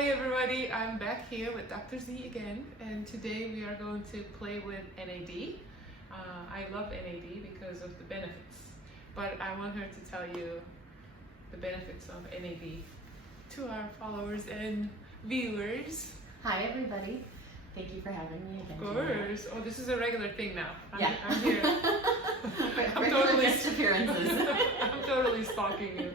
Hi everybody, I'm back here with Dr. Z again, and today we are going to play with NAD. I love NAD because of the benefits, but I want her to tell you the benefits of NAD to our followers and viewers. Hi everybody, thank you for having me again. Of course. Oh, this is a regular thing now. I'm here. I'm totally guest appearances. I'm totally stalking you.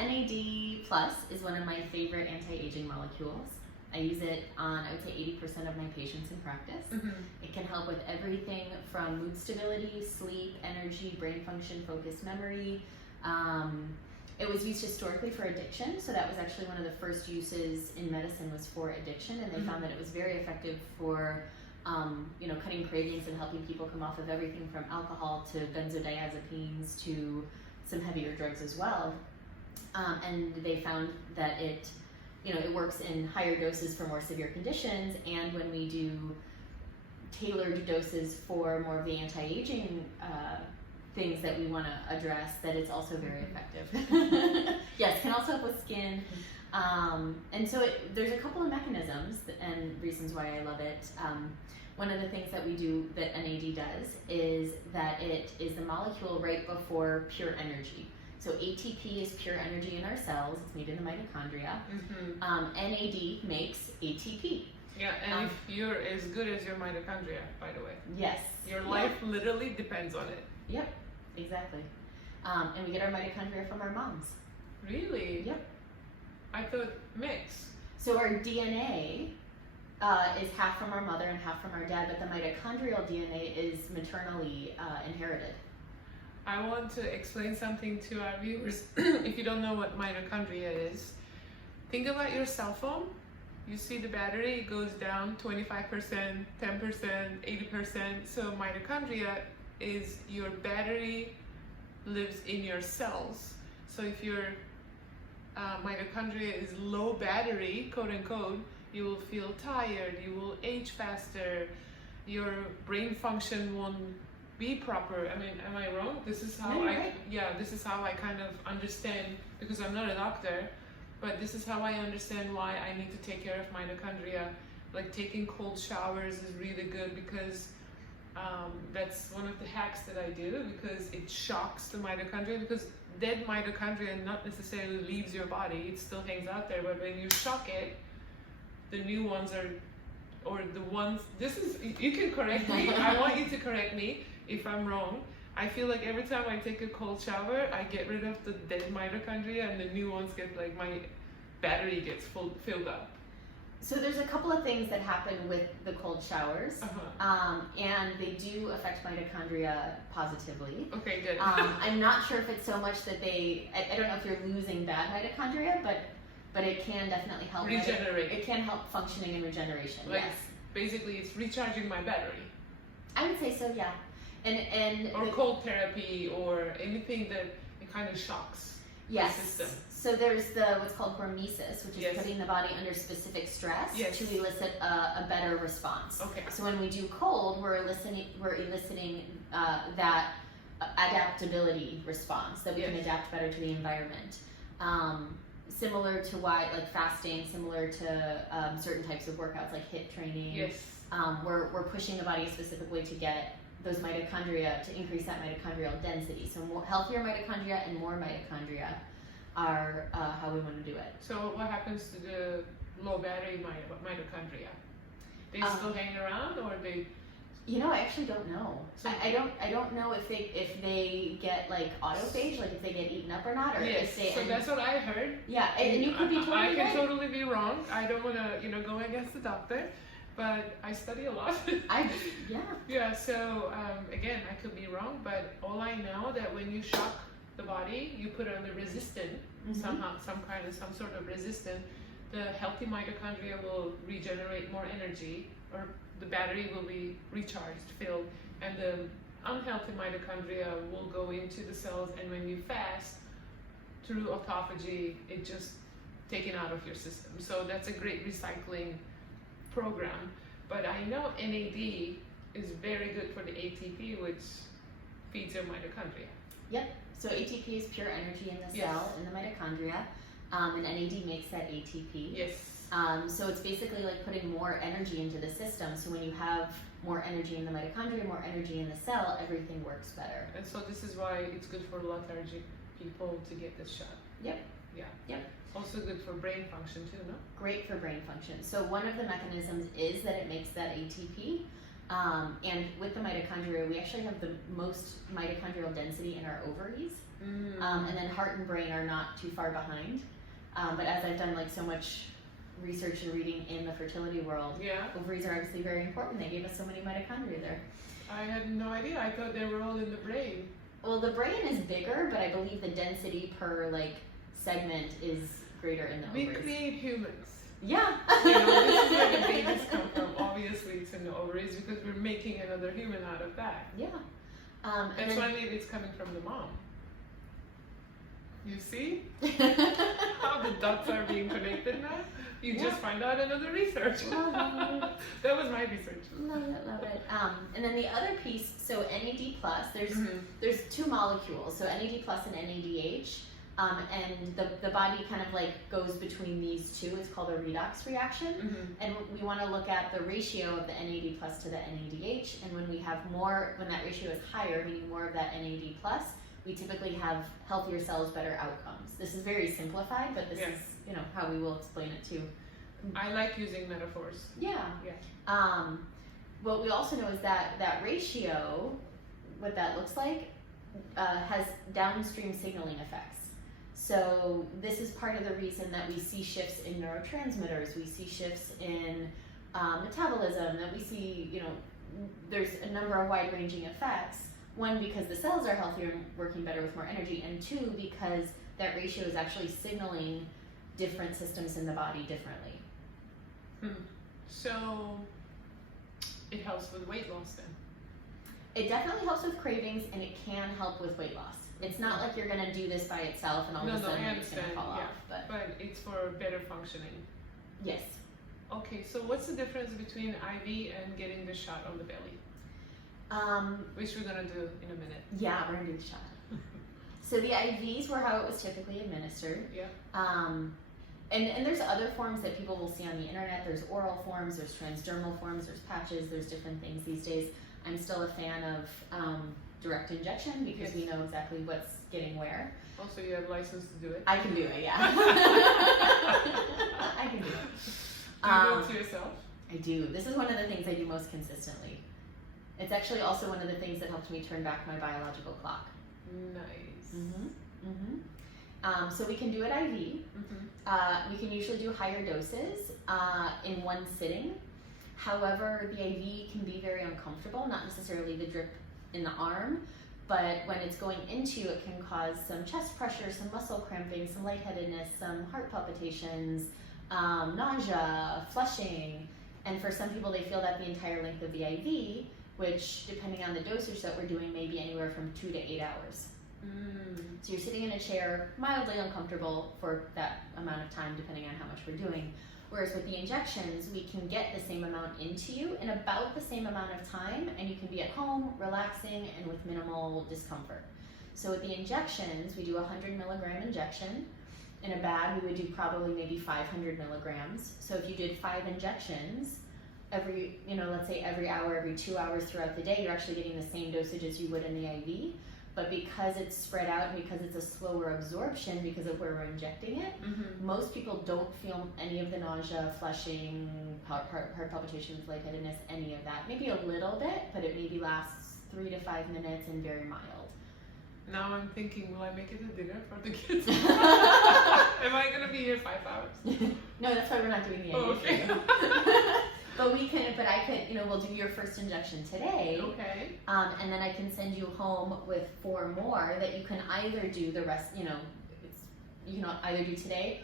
NAD Plus is one of my favorite anti-aging molecules. I use it on, I would say, 80% of my patients in practice. Mm-hmm. It can help with everything from mood stability, sleep, energy, brain function, focus, memory. It was used historically for addiction, so that was actually one of the first uses in medicine was for addiction, and they found that it was very effective for cutting cravings and helping people come off of everything from alcohol to benzodiazepines to some heavier drugs as well. And they found that it works in higher doses for more severe conditions, and when we do tailored doses for more of the anti-aging things that we want to address, that it's also very effective. Yes, can also help with skin. And so there's a couple of mechanisms and reasons why I love it. One of the things that we do that NAD does is that it is the molecule right before pure energy. So ATP is pure energy in our cells. It's made in the mitochondria. Mm-hmm. NAD makes ATP. Yeah, and if you're as good as your mitochondria, by the way. Yes. Your life literally depends on it. Yep, exactly. And we get our mitochondria from our moms. Really? Yep. I thought mix. So our DNA is half from our mother and half from our dad, but the mitochondrial DNA is maternally inherited. I want to explain something to our viewers. If you don't know what mitochondria is, think about your cell phone. You see the battery, it goes down 25%, 10%, 80%. So mitochondria is your battery lives in your cells. So if your mitochondria is low battery, quote unquote, you will feel tired, you will age faster, your brain function won't be proper. I mean, am I wrong? This is how this is how I kind of understand, because I'm not a doctor, but this is how I understand why I need to take care of mitochondria. Like taking cold showers is really good, because that's one of the hacks that I do, because it shocks the mitochondria, because dead mitochondria not necessarily leaves your body, it still hangs out there, but when you shock it, the new ones are, or the ones, you can correct me, I want you to correct me if I'm wrong. I feel like every time I take a cold shower, I get rid of the dead mitochondria and the new ones get, like, my battery gets filled up. So there's a couple of things that happen with the cold showers, and they do affect mitochondria positively. Okay, good. I'm not sure if it's so much that I don't know if you're losing bad mitochondria, but it can definitely help regenerate. It can help functioning and regeneration. Like, yes. Basically, it's recharging my battery. I would say so, yeah. Or cold therapy, or anything that it kind of shocks the system. So there's what's called hormesis, which is putting the body under specific stress to elicit a better response. Okay. So when we do cold, we're eliciting that adaptability response, that we can adapt better to the environment. Similar to why, like fasting, similar to certain types of workouts like HIIT training. Yes. We're pushing the body a specific way to get those mitochondria, to increase that mitochondrial density. So healthier mitochondria and more mitochondria are how we want to do it. So what happens to the low battery mitochondria? They still hang around, or they? I actually don't know. So I don't know if they get like autophage, like if they get eaten up or not, or if they. So that's what I heard. Yeah, and you could be totally I can right. totally be wrong. I don't want to go against the doctor, but I study a lot. Yeah. So again, I could be wrong, but all I know that when you shock the body, you put on the resistant somehow, some sort of resistant. The healthy mitochondria will regenerate more energy, or the battery will be recharged, filled, and the unhealthy mitochondria will go into the cells, and when you fast, through autophagy, it just taken out of your system. So that's a great recycling program. But I know NAD is very good for the ATP, which feeds your mitochondria. Yep. So ATP is pure energy in the cell, in the mitochondria. and NAD makes that ATP. Yes. So it's basically like putting more energy into the system. So when you have more energy in the mitochondria, more energy in the cell, everything works better. And so this is why it's good for lethargic people to get this shot. Yep. Yeah. Yep. Also good for brain function too, no? Great for brain function. So one of the mechanisms is that it makes that ATP. And with the mitochondria, we actually have the most mitochondrial density in our ovaries. And then heart and brain are not too far behind. But as I've done like so much research and reading in the fertility world, ovaries are obviously very important. They gave us so many mitochondria there. I had no idea. I thought they were all in the brain. Well, the brain is bigger, but I believe the density per like segment is greater in the ovaries. We create humans. Yeah. You know, this is where the babies come from. Obviously, it's in the ovaries because we're making another human out of that. Yeah. That's why maybe it's coming from the mom. You see how the dots are being connected now? You just find out another research. Love it. That was my research. Love it, love it. And then the other piece, so NAD+, there's two molecules, so NAD+ and NADH. And the body kind of like goes between these two. It's called a redox reaction. And we want to look at the ratio of the NAD+ to the NADH. And when we have more, when that ratio is higher, meaning more of that NAD+, we typically have healthier cells, better outcomes. This is very simplified, but this is, you know, how we will explain it too. I like using metaphors. Yeah. What we also know is that that ratio, what that looks like, has downstream signaling effects. So this is part of the reason that we see shifts in neurotransmitters, we see shifts in metabolism, that we see, you know, there's a number of wide-ranging effects. One, because the cells are healthier and working better with more energy, and two, because that ratio is actually signaling different systems in the body differently. So it helps with weight loss then? It definitely helps with cravings, and it can help with weight loss. It's not like you're going to do this by itself and all of a sudden it's going to fall off. But it's for better functioning. Yes. Okay, so what's the difference between IV and getting the shot on the belly? Which we're going to do in a minute. Yeah, we're going to do the shot. So the IVs were how it was typically administered. Yeah. And there's other forms that people will see on the internet. There's oral forms, there's transdermal forms, there's patches, there's different things these days. I'm still a fan of direct injection because we know exactly what's getting where. Also, you have license to do it. I can do it, yeah. I can do it. Do you do it to yourself? I do. This is one of the things I do most consistently. It's actually also one of the things that helped me turn back my biological clock. Nice. So we can do it IV. We can usually do higher doses in one sitting. However, the IV can be very uncomfortable, not necessarily the drip in the arm, but when it's going into, it can cause some chest pressure, some muscle cramping, some lightheadedness, some heart palpitations, nausea, flushing, and for some people they feel that the entire length of the IV, which depending on the dosage that we're doing may be anywhere from 2 to 8 hours. So you're sitting in a chair, mildly uncomfortable for that amount of time depending on how much we're doing. Whereas with the injections, we can get the same amount into you in about the same amount of time, and you can be at home, relaxing, and with minimal discomfort. So with the injections, we do a 100 milligram injection. In a bag, we would do probably maybe 500 milligrams. So if you did 5 injections, every, let's say every hour, every 2 hours throughout the day, you're actually getting the same dosage as you would in the IV. But because it's spread out and because it's a slower absorption because of where we're injecting it, most people don't feel any of the nausea, flushing, heart palpitations, lightheadedness, any of that. Maybe a little bit, but it maybe lasts 3 to 5 minutes and very mild. Now I'm thinking, will I make it a dinner for the kids? Am I going to be here 5 hours? No, that's why we're not doing the IV. Oh, okay. But I can, we'll do your first injection today. Okay. And then I can send you home with 4 more that you can either do the rest, you can either do today,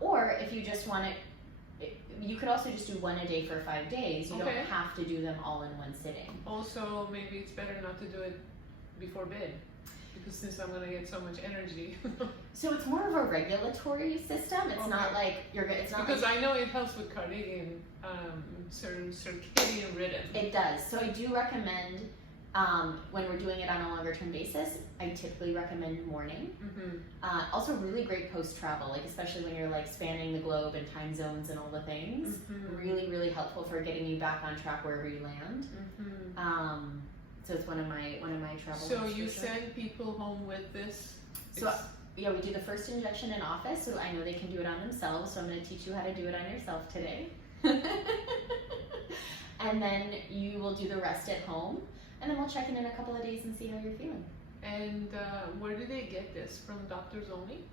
or if you just want it, you could also just do 1 a day for 5 days. You don't have to do them all in one sitting. Also, maybe it's better not to do it before bed. Because since I'm going to get so much energy. So it's more of a regulatory system. It's not like it's not because like, I know it helps with circadian rhythm. It does. So I do recommend When we're doing it on a longer term basis, I typically recommend morning. Also really great post-travel, like especially when you're like spanning the globe and time zones and all the things. Really, really helpful for getting you back on track wherever you land. So it's one of my travel. So you send people home with this? So yeah, we do the first injection in office, so I know they can do it on themselves. So I'm going to teach you how to do it on yourself today. And then you will do the rest at home, and then we'll check in a couple of days and see how you're feeling. And where do they get this? From doctors only?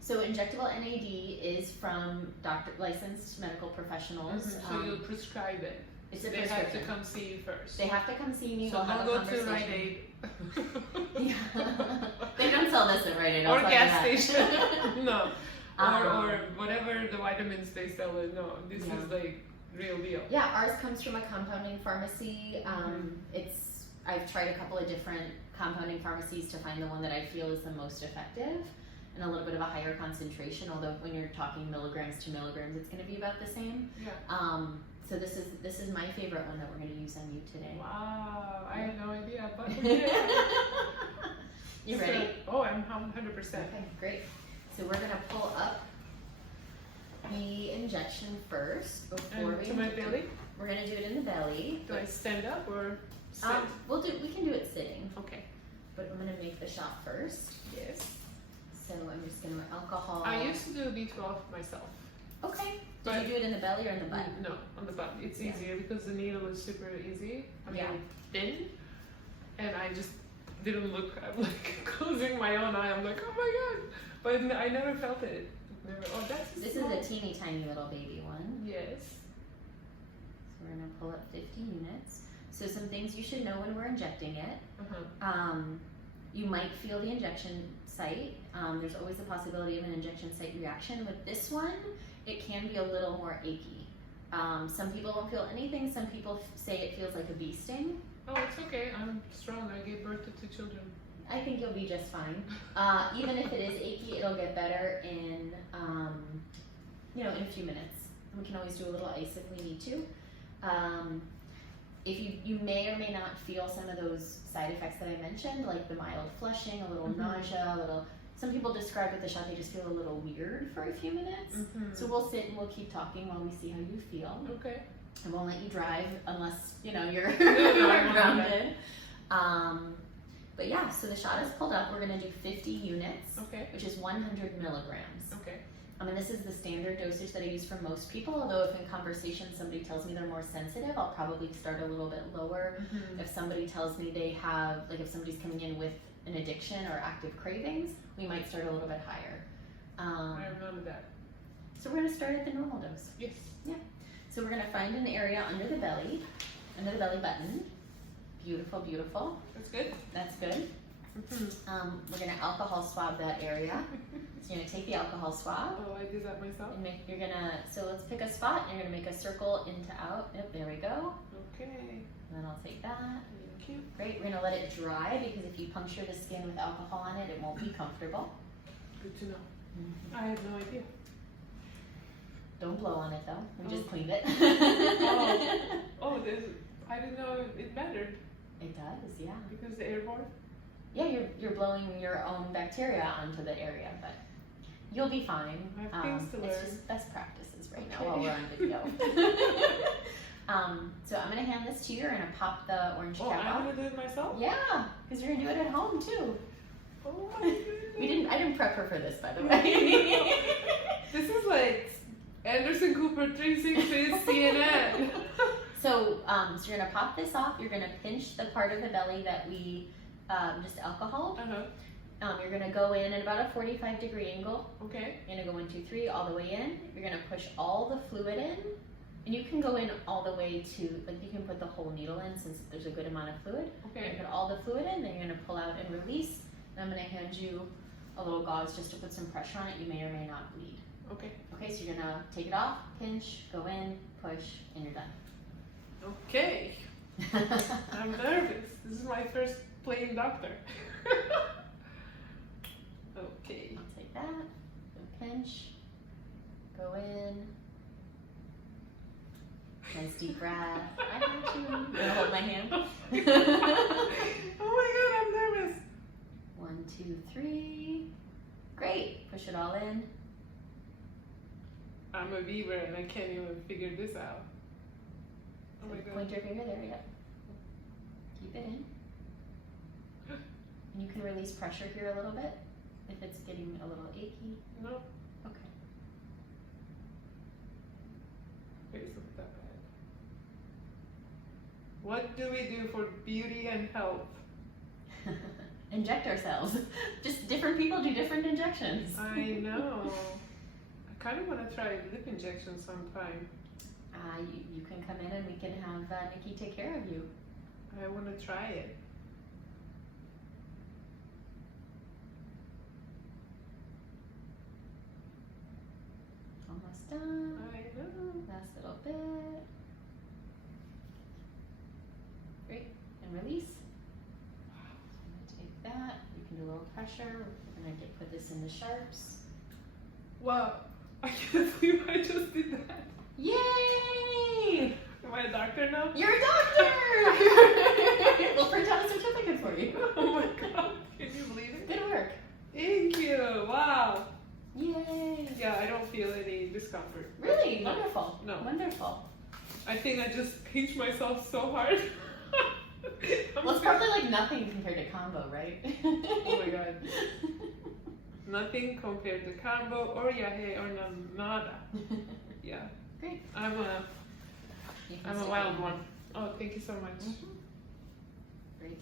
So injectable NAD is from licensed medical professionals. So you'll prescribe it. It's a they prescription. have to come see you first. They have to come see me. So we'll have don't a go to conversation. Rite Aid. Yeah. They don't sell this at Rite Aid. Or gas station. No. Um, or whatever the vitamins they sell it. No, this is like real deal. Yeah, ours comes from a compounding pharmacy. I've tried a couple of different compounding pharmacies to find the one that I feel is the most effective and a little bit of a higher concentration, although when you're talking milligrams to milligrams, it's going to be about the same. Yeah. So this is my favorite one that we're going to use on you today. Wow, I had no idea, but You ready? Oh, I'm 100%. Okay, great. So we're going to pull up the injection first before And to my belly? We're going to do it in the belly. Do I stand up or sit? We can do it sitting. Okay. But I'm going to make the shot first. Yes. So I'm just going to alcohol. I used to do B12 myself. Okay. Did But you do it in the belly or in the butt? No, on the butt. It's easier because the needle is super easy. I mean, Yeah. thin. And I just didn't look. I'm like closing my own eye. I'm like, oh my god. But I never felt it. Never. Oh, that's This small. is a teeny tiny little baby one. Yes. So we're going to pull up 50 units. So some things you should know when we're injecting it. You might feel the injection site. There's always the possibility of an injection site reaction. With this one, it can be a little more achy. Some people don't feel anything. Some people say it feels like a bee sting. Oh, it's okay. I'm strong. I gave birth to 2 children. I think you'll be just fine. Even if it is achy, it'll get better in in a few minutes. We can always do a little ice if we need to. If you may or may not feel some of those side effects that I mentioned, like the mild flushing, a little nausea, some people describe with the shot they just feel a little weird for a few minutes. So we'll sit and we'll keep talking while we see how you feel. Okay. I won't let you drive unless you're I'm grounded. But yeah, so the shot is pulled up. We're going to do 50 units, which is 100 milligrams. Okay. And this is the standard dosage that I use for most people, although if in conversation somebody tells me they're more sensitive, I'll probably start a little bit lower. If somebody tells me they have, like if somebody's coming in with an addiction or active cravings, we might start a little bit higher. I remember that. So we're going to start at the normal dose. Yes. Yeah. So we're going to find an area under the belly button. Beautiful, beautiful. That's good. That's good. We're going to alcohol swab that area. So you're going to take the alcohol swab. Oh, I did that myself? And so let's pick a spot and you're going to make a circle into out. Yep, there we go. Okay. And then I'll take that. Thank you. Great, we're going to let it dry because if you puncture the skin with alcohol on it, it won't be comfortable. Good to know. I had no idea. Don't blow on it though. We just cleaned it. Oh, I didn't know it mattered. It does, yeah. Because the airborne? Yeah, you're blowing your own bacteria onto the area, but you'll be fine. I have things to learn. It's just best practices right now while we're on video. So I'm going to hand this to you. You're going to pop the orange cap I'm off. going to do it myself? Yeah, because you're going to do it at home too. Oh my goodness. I didn't prep her for this, by the way. This is like Anderson Cooper 360 CNN. So you're going to pop this off. You're going to pinch the part of the belly that we just alcoholed. You're going to go in at about a 45-degree angle. Okay. You're going to go 1, 2, 3 all the way in. You're going to push all the fluid in. And you can go in all the way to, like you can put the whole needle in since there's a good amount of fluid. Okay. You're going to put all the fluid in, then you're going to pull out and release. And I'm going to hand you a little gauze just to put some pressure on it. You may or may not bleed. Okay. Okay, so you're going to take it off, pinch, go in, push, and you're done. Okay. I'm nervous. This is my first playing doctor. Okay. I'll take that, go pinch, go in. Nice deep breath. I got you. You wanna hold my hand? Oh my god, I'm nervous. 1, 2, 3. Great. Push it all in. I'm a beaver and I can't even figure this out. Oh my god. Point your finger there, yep. Keep it in. And you can release pressure here a little bit if it's getting a little achy. No, Okay. it's not that bad. What do we do for beauty and health? Inject ourselves. Just different people do different injections. I know. I kind of want to try lip injection sometime. You can come in and we can have Nikki take care of you. I want to try it. Almost done. I know. Last little bit. Great. And release. I'm going to take that. You can do a little pressure. We're going to put this in the sharps. Wow. I can't believe I just did that. Yay! Am I a doctor now? You're a doctor! We'll print out a certificate for you. Oh my god. Can you believe it? Good work. Thank you. Wow. Yay! Yeah, I don't feel any discomfort. Really? No. Wonderful. No. Wonderful. I think I just pinched myself so hard. Well, it's probably like nothing compared to combo, right? Oh my god. Nothing compared to combo or yahe or nada. Yeah. Great. I'm a wild one. Oh, thank you so much. Great.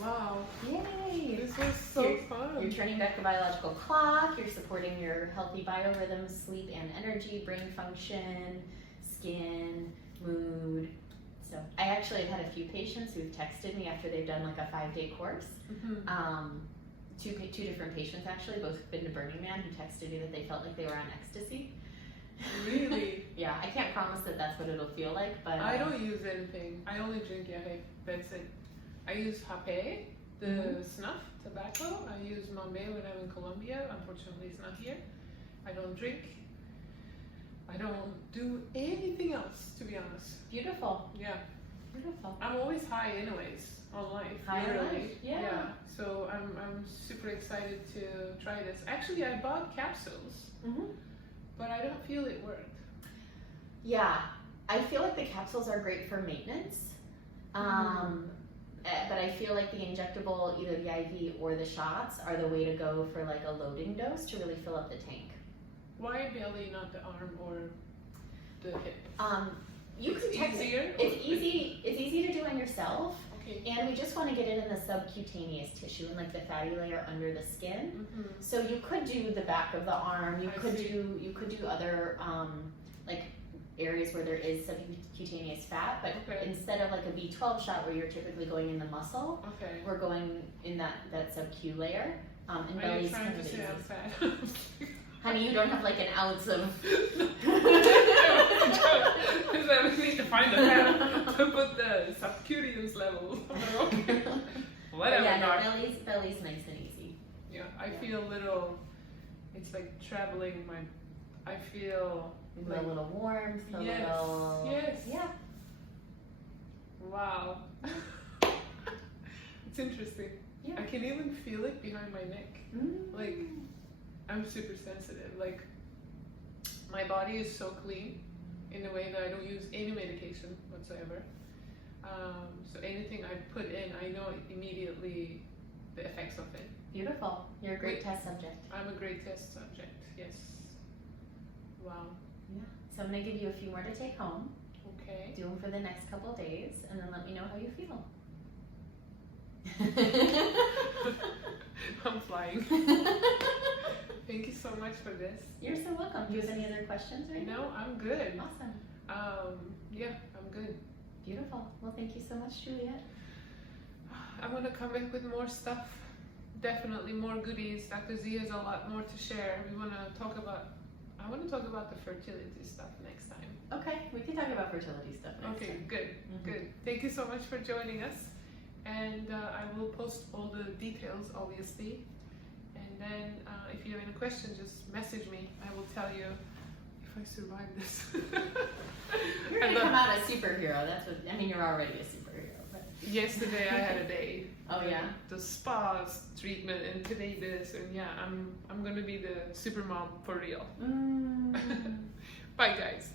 Wow. Yay! This was so fun. You're turning back the biological clock, you're supporting your healthy biorhythms, sleep and energy, brain function, skin, mood. So I actually have had a few patients who've texted me after they've done like a 5-day course. Two different patients actually, both been to Burning Man, who texted me that they felt like they were on ecstasy. Really? Yeah, I can't promise that that's what it'll feel like, but I don't use anything. I only drink yahe. That's it. I use hape, the snuff, tobacco. I use mambe when I'm in Colombia. Unfortunately, it's not here. I don't drink. I don't do anything else, to be honest. Beautiful. Yeah. Beautiful. I'm always high anyways on life. High on literally. life, yeah. So I'm super excited to try this. Actually, I bought capsules, but I don't feel it worked. Yeah, I feel like the capsules are great for maintenance. But I feel like the injectable, either the IV or the shots, are the way to go for like a loading dose to really fill up the tank. Why belly, not the arm or the hip? You can easier. It's easy to do on yourself. Okay. And we just want to get it in the subcutaneous tissue and like the fatty layer under the skin. So you could do the back of the arm. You could do other like areas where there is subcutaneous fat, but instead of like a B12 shot where you're typically going in the muscle, we're going in that sub-Q layer. And Are you belly's trying kind to of say easy. I'm fat? Honey, you don't have like an ounce of. Because I would need to find the fat to put the subcutaneous levels. Whatever. Yeah, no, belly's nice and easy. Yeah, I feel a little. It's like traveling my. I feel. A little warmth, a Yes. little. Yes. Yeah. Wow. It's interesting. Yeah. I can even feel it behind my neck. Like, I'm super sensitive. Like, my body is so clean in a way that I don't use any medication whatsoever. So anything I put in, I know immediately the effects of it. Beautiful. You're a great test subject. I'm a great test subject, yes. Wow. Yeah. So I'm going to give you a few more to take home. Okay. Do them for the next couple of days, and then let me know how you feel. I'm flying. Thank you so much for this. You're so welcome. Do you have any other questions right now? No, I'm good. Awesome. Yeah, I'm good. Beautiful. Well, thank you so much, Juliet. I'm going to come back with more stuff. Definitely more goodies. Dr. Z has a lot more to share. I want to talk about the fertility stuff next time. Okay, we can talk about fertility stuff next Okay, time. good, good. Thank you so much for joining us. And I will post all the details, obviously. And then if you have any questions, just message me. I will tell you if if I survive this. You're gonna come out a superhero. That's what I mean. You're already a superhero. But Yesterday I had a day. oh yeah. The spas treatment, and today this, and yeah, I'm gonna be the super mom for real. Bye guys.